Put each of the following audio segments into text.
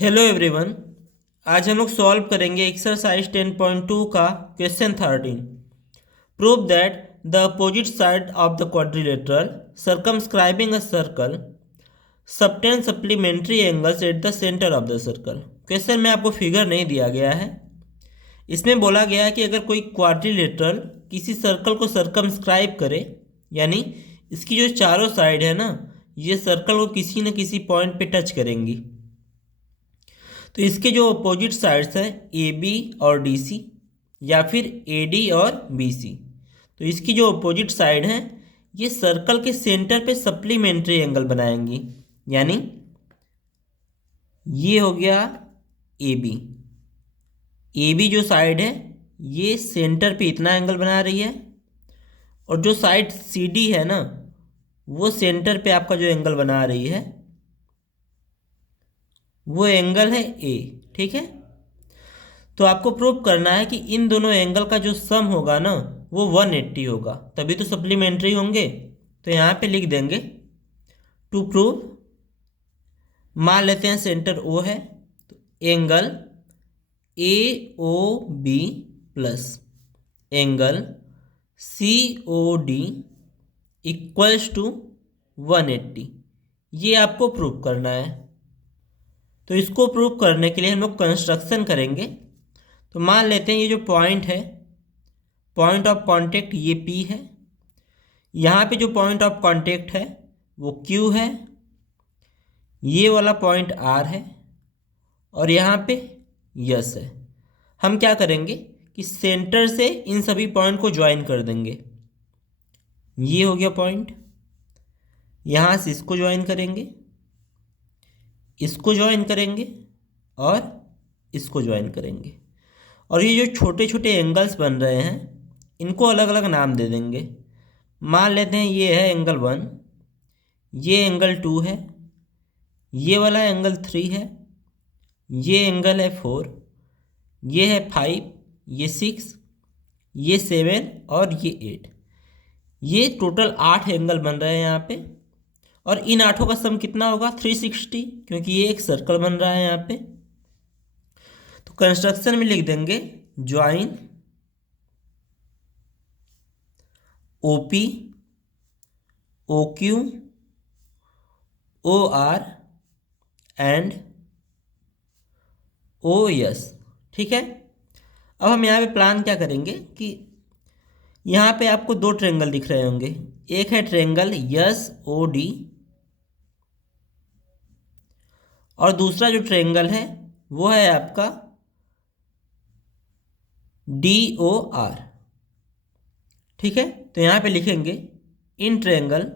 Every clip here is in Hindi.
Hello everyone. आज हम लोग सॉल्व करेंगे एक्सरसाइज 10.2 का question 13। Prove that the opposite side of the quadrilateral circumscribing a circle subtend supplementary angles at the centre of the circle. Question में आपको फिगर नहीं दिया गया है। इसमें बोला गया है कि अगर कोई क्वाड्रिलेटरल किसी सर्कल को सर्कमस्क्राइब करे, यानी इसकी जो चारों साइड है ना, ये सर्कल को किसी न किसी पॉइंट पे टच करेंगी, तो इसके जो अपोजिट साइड्स हैं ए बी और डी सी, या फिर ए डी और बी सी, तो इसकी जो अपोजिट साइड हैं ये सर्कल के सेंटर पे सप्लीमेंट्री एंगल बनाएंगी। यानी ये हो गया ए बी। ए बी जो साइड है ये सेंटर पे इतना एंगल बना रही है, और जो साइड सी डी है ना, वो सेंटर पे आपका जो एंगल बना रही है वो एंगल है ए। ठीक है, तो आपको प्रूव करना है कि इन दोनों एंगल का जो सम होगा ना वो 180 होगा, तभी तो सप्लीमेंट्री होंगे। तो यहाँ पे लिख देंगे टू प्रूव। मान लेते हैं सेंटर ओ है, तो angle A O B plus angle C O D equals to 180। ये आपको प्रूव करना है। तो इसको प्रूव करने के लिए हम लोग कंस्ट्रक्शन करेंगे। तो मान लेते हैं ये जो पॉइंट है, पॉइंट ऑफ कांटेक्ट ये P है, यहाँ पे जो पॉइंट ऑफ कांटेक्ट है वो Q है, ये वाला पॉइंट R है, और यहाँ पे S है। हम क्या करेंगे कि सेंटर से इन सभी पॉइंट को ज्वाइन कर देंगे। ये हो गया पॉइंट, यहाँ से इसको ज्वाइन करेंगे, इसको ज्वाइन करेंगे और इसको ज्वाइन करेंगे। और ये जो छोटे छोटे एंगल्स बन रहे हैं इनको अलग अलग नाम दे देंगे। मान लेते हैं ये है एंगल 1, ये एंगल 2 है, ये वाला एंगल 3 है, ये एंगल है 4, ये है 5, ये 6, ये 7 और ये 8। ये टोटल 8 एंगल बन रहे हैं यहाँ पे। और इन आठों का सम कितना होगा 360, क्योंकि ये एक सर्कल बन रहा है यहाँ पे। तो कंस्ट्रक्शन में लिख देंगे join OP OQ OR and OS। ठीक है, अब हम यहाँ पे प्लान क्या करेंगे कि यहाँ पे आपको दो ट्रेंगल दिख रहे होंगे। एक है ट्रेंगल SOD, और दूसरा जो ट्रेंगल है वो है आपका DOR। ठीक है, तो यहाँ पे लिखेंगे in triangle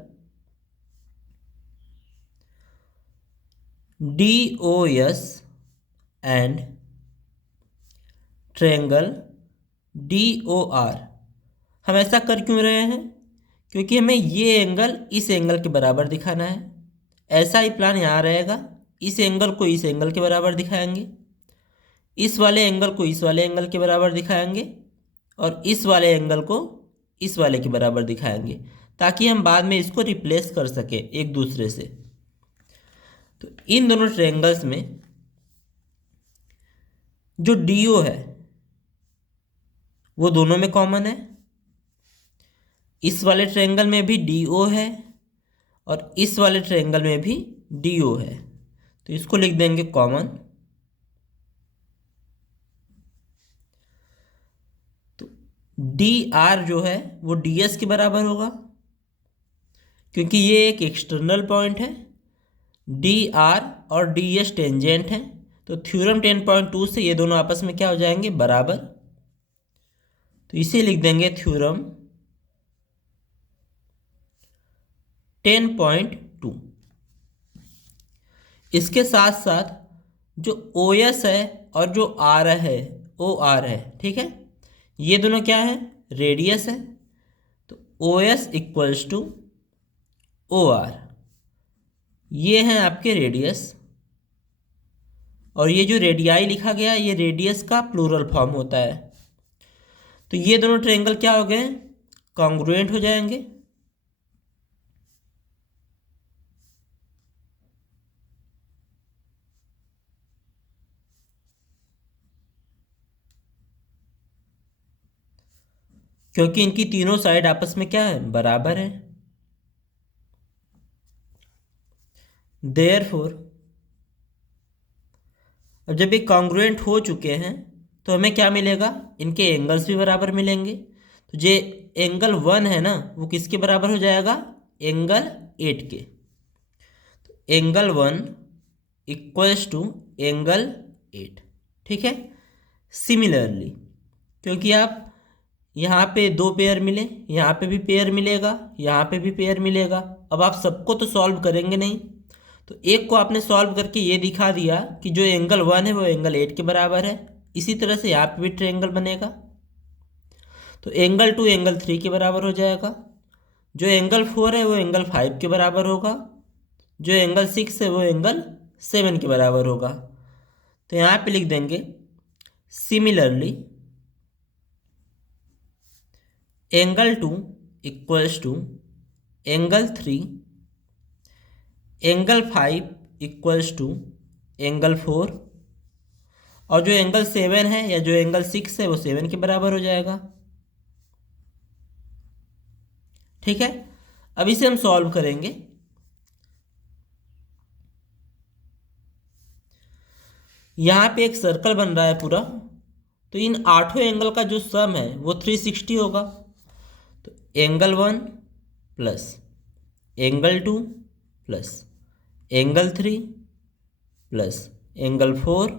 DOS and triangle DOR। हम ऐसा कर क्यों रहे हैं? क्योंकि हमें ये एंगल इस एंगल के बराबर दिखाना है। ऐसा ही प्लान यहाँ रहेगा, इस एंगल को इस एंगल के बराबर दिखाएंगे, इस वाले एंगल को इस वाले एंगल के बराबर दिखाएंगे, और इस वाले एंगल को इस वाले के बराबर दिखाएंगे, ताकि हम बाद में इसको रिप्लेस कर सके एक दूसरे से। तो इन दोनों ट्रायंगल्स में जो DO है वो दोनों में कॉमन है। इस वाले ट्रायंगल में भी DO है और इस वाले ट्रायंगल में भी DO है, तो इसको लिख देंगे कॉमन। तो DR जो है वो DS के बराबर होगा, क्योंकि ये एक एक्सटर्नल पॉइंट है। DR और DS टेंजेंट है, तो थ्योरम 10.2 से ये दोनों आपस में क्या हो जाएंगे, बराबर। तो इसे लिख देंगे थ्योरम 10.2। इसके साथ साथ जो OS है और जो R है OR है, ठीक है, ये दोनों क्या है, रेडियस है। तो OS इक्वल्स टू OR, ये हैं आपके रेडियस। और ये जो रेडियाई लिखा गया ये रेडियस का प्लूरल फॉर्म होता है। तो ये दोनों ट्रायंगल क्या हो गए, कॉन्ग्रुएंट हो जाएंगे। क्योंकि इनकी तीनों साइड आपस में क्या है, बराबर है। देयरफॉर अब जब ये कॉन्ग्रुएंट हो चुके हैं तो हमें क्या मिलेगा, इनके एंगल्स भी बराबर मिलेंगे। तो जो एंगल 1 है ना वो किसके बराबर हो जाएगा, एंगल 8 के। एंगल 1 इक्वल्स टू एंगल 8, ठीक है। सिमिलरली क्योंकि आप यहाँ पे दो पेयर मिले, यहाँ पे भी पेयर मिलेगा, यहाँ पे भी पेयर मिलेगा। अब आप सबको तो सॉल्व करेंगे नहीं, तो एक को आपने सॉल्व करके ये दिखा दिया कि जो एंगल 1 है वो एंगल 8 के बराबर है। इसी तरह से यहाँ पे भी ट्रायंगल बनेगा, तो एंगल 2 एंगल 3 के बराबर हो जाएगा। जो एंगल 4 है वो एंगल 5 के बराबर होगा। जो एंगल 6 है वो एंगल 7 के बराबर होगा। तो यहाँ पे लिख देंगे similarly angle 2 equals to angle 3, angle 5 equals to angle 4, और जो एंगल 7 है या जो एंगल 6 है वो 7 के बराबर हो जाएगा, ठीक है। अब इसे हम सॉल्व करेंगे। यहाँ पे एक सर्कल बन रहा है पूरा, तो इन आठों एंगल का जो सम है वो 360 होगा। तो angle 1 plus angle 2 plus angle 3 plus angle 4,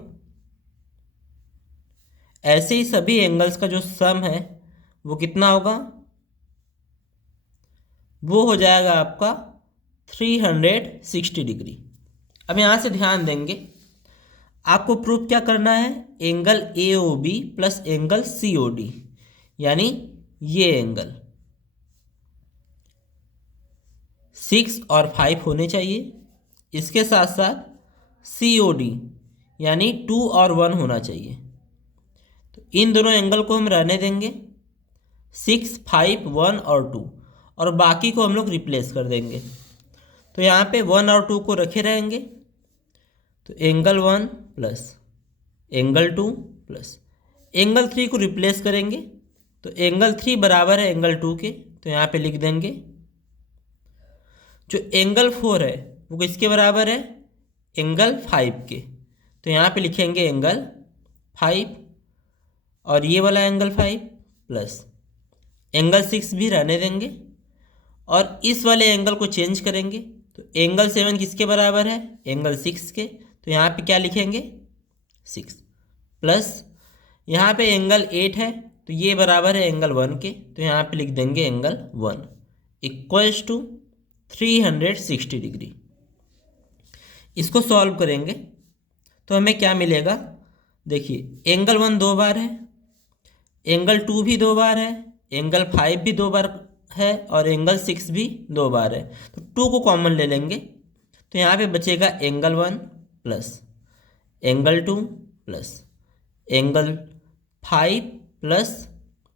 ऐसे ही सभी एंगल्स का जो सम है वो कितना होगा, वो हो जाएगा आपका 360 डिग्री। अब यहाँ से ध्यान देंगे, आपको प्रूफ क्या करना है, angle A O B plus angle C O D, यानी ये एंगल 6 और 5 होने चाहिए। इसके साथ साथ सी ओ डी यानी 2 और 1 होना चाहिए। तो इन दोनों एंगल को हम रहने देंगे, 6, 5, 1 और 2, और बाकी को हम लोग रिप्लेस कर देंगे। तो यहाँ पे 1 और 2 को रखे रहेंगे, तो angle 1 plus angle 2 plus angle 3 को रिप्लेस करेंगे, तो एंगल 3 बराबर है एंगल 2 के, तो यहाँ पे लिख देंगे। जो एंगल 4 है वो किसके बराबर है, एंगल 5 के, तो यहाँ पे लिखेंगे एंगल 5, और ये वाला एंगल 5 प्लस एंगल 6 भी रहने देंगे, और इस वाले एंगल को चेंज करेंगे। तो एंगल 7 किसके बराबर है, एंगल 6 के, तो यहाँ पे क्या लिखेंगे 6 प्लस यहाँ पे एंगल 8 है तो ये बराबर है एंगल 1 के, तो यहाँ पे लिख देंगे एंगल 1 इक्वल्स टू 360 डिग्री। इसको सॉल्व करेंगे तो हमें क्या मिलेगा, देखिए एंगल 1 दो बार है, एंगल 2 भी दो बार है, एंगल 5 भी दो बार है, और एंगल 6 भी दो बार है। तो 2 को कॉमन ले लेंगे, तो यहाँ पे बचेगा angle 1 plus angle 2 plus angle 5 plus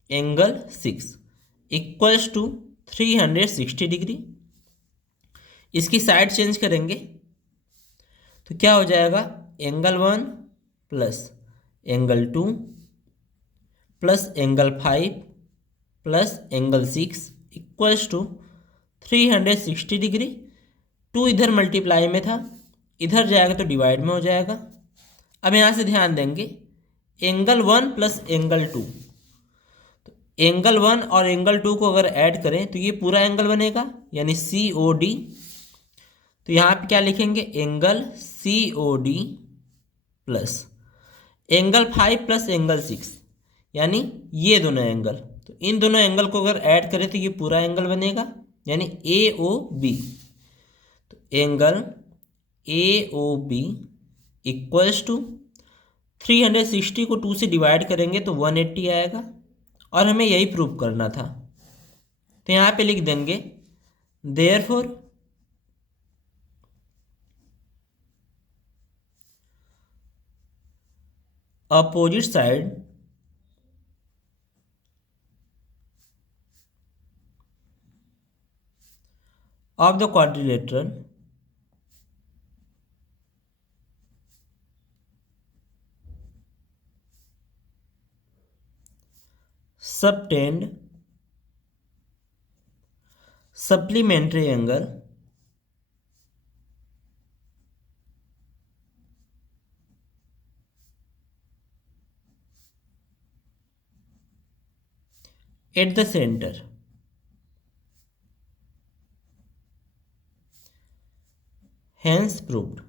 angle 6 equals to 360 degree. इसकी साइड चेंज करेंगे तो क्या हो जाएगा, angle 1 plus angle 2 plus angle 5 plus angle 6 equals to 360 degree. 2 इधर मल्टीप्लाई में था, इधर जाएगा तो डिवाइड में हो जाएगा। अब यहाँ से ध्यान देंगे, एंगल 1 प्लस एंगल 2, तो एंगल 1 और एंगल 2 को अगर ऐड करें तो ये पूरा एंगल बनेगा, यानी सी ओ डी। तो यहाँ पे क्या लिखेंगे, angle C O D plus angle 5 plus angle 6, यानी ये दोनों एंगल। तो इन दोनों एंगल को अगर ऐड करें तो ये पूरा एंगल बनेगा, यानी ए ओ बी। तो angle A O B equals to 360 को 2 से डिवाइड करेंगे तो 180 आएगा, और हमें यही प्रूव करना था। तो यहाँ पे लिख देंगे therefore opposite side of the quadrilateral subtend supplementary angle at the center. Hence proved.